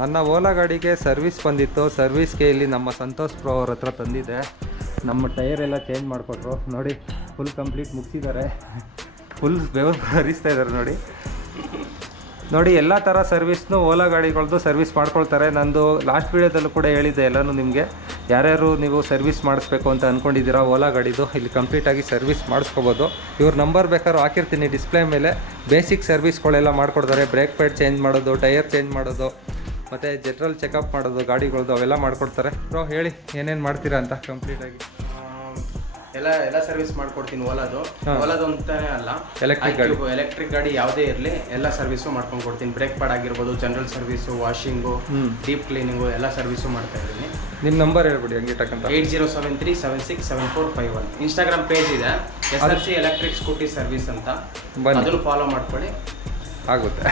ನನ್ನ ಓಲಾ ಗಾಡಿಗೆ ಸರ್ವಿಸ್ ಬಂದಿತ್ತು. ಸರ್ವಿಸ್ಗೆ ಇಲ್ಲಿ ನಮ್ಮ ಸಂತೋಷ್ ಪ್ರೋ ಅವ್ರ ಹತ್ರ ತಂದಿದ್ದೆ. ನಮ್ಮ ಟೈರ್ ಎಲ್ಲ ಚೇಂಜ್ ಮಾಡಿಕೊಟ್ರು. ನೋಡಿ ಫುಲ್ ಕಂಪ್ಲೀಟ್ ಮುಗಿಸಿದ್ದಾರೆ. ಫುಲ್ ಹರಿಸ್ತಾ ಇದ್ದಾರೆ ನೋಡಿ. ಎಲ್ಲ ಥರ ಸರ್ವಿಸ್ನು ಓಲಾ ಗಾಡಿಗಳದ್ದು ಸರ್ವಿಸ್ ಮಾಡ್ಕೊಳ್ತಾರೆ. ನಂದು ಲಾಸ್ಟ್ ವೀಡಿಯೋದಲ್ಲೂ ಕೂಡ ಹೇಳಿದ್ದೆ ಎಲ್ಲನೂ ನಿಮಗೆ. ಯಾರ್ಯಾರು ನೀವು ಸರ್ವಿಸ್ ಮಾಡಿಸ್ಬೇಕು ಅಂತ ಅಂದ್ಕೊಂಡಿದ್ದೀರಾ ಓಲಾ ಗಾಡಿದು, ಇಲ್ಲಿ ಕಂಪ್ಲೀಟಾಗಿ ಸರ್ವಿಸ್ ಮಾಡಿಸ್ಕೋಬೋದು. ಇವ್ರ ನಂಬರ್ ಬೇಕಾದ್ರೂ ಹಾಕಿರ್ತೀನಿ ಡಿಸ್ಪ್ಲೇ ಮೇಲೆ. ಬೇಸಿಕ್ ಸರ್ವಿಸ್ಗಳೆಲ್ಲ ಮಾಡಿಕೊಡ್ತಾರೆ. ಬ್ರೇಕ್ ಪ್ಯಾಡ್ ಚೇಂಜ್ ಮಾಡೋದು, ಟೈರ್ ಚೇಂಜ್ ಮಾಡೋದು, ಮತ್ತು ಜನರಲ್ ಚೆಕಪ್ ಮಾಡೋದು ಗಾಡಿಗಳದ್ದು ಅವೆಲ್ಲ ಮಾಡಿಕೊಡ್ತಾರೆ. ಬ್ರೋ ಹೇಳಿ ಏನೇನು ಮಾಡ್ತೀರಾ ಅಂತ ಕಂಪ್ಲೀಟಾಗಿ. ಎಲ್ಲ ಸರ್ವಿಸ್ ಮಾಡ್ಕೊಡ್ತೀನಿ. ಓಲಾದು ಅಂತಾನೆ ಅಲ್ಲ, ಎಲೆಕ್ಟ್ರಿಕ್ ಗಾಡಿ ಯಾವುದೇ ಇರಲಿ ಎಲ್ಲ ಸರ್ವಿಸು ಮಾಡ್ಕೊಂಡು ಕೊಡ್ತೀನಿ. ಬ್ರೇಕ್ ಪ್ಯಾಡ್ ಆಗಿರ್ಬೋದು, general service, washing, deep cleaning ಎಲ್ಲ ಸರ್ವಿಸು ಮಾಡ್ತಾ ಇದ್ದೀನಿ. ನಿಮ್ಮ ನಂಬರ್ ಹೇಳ್ಬಿಡಿ ಹಂಗೆ ಟಕ್ಕಂತ. 8073767451. ಇನ್ಸ್ಟಾಗ್ರಾಮ್ ಪೇಜ್ ಇದೆ, SRC ಎಲೆಕ್ಟ್ರಿಕ್ ಸ್ಕೂಟಿ ಸರ್ವಿಸ್ ಅಂತ. ಅದನ್ನು ಫಾಲೋ ಮಾಡ್ಕೊಳ್ಳಿ, ಆಗುತ್ತೆ.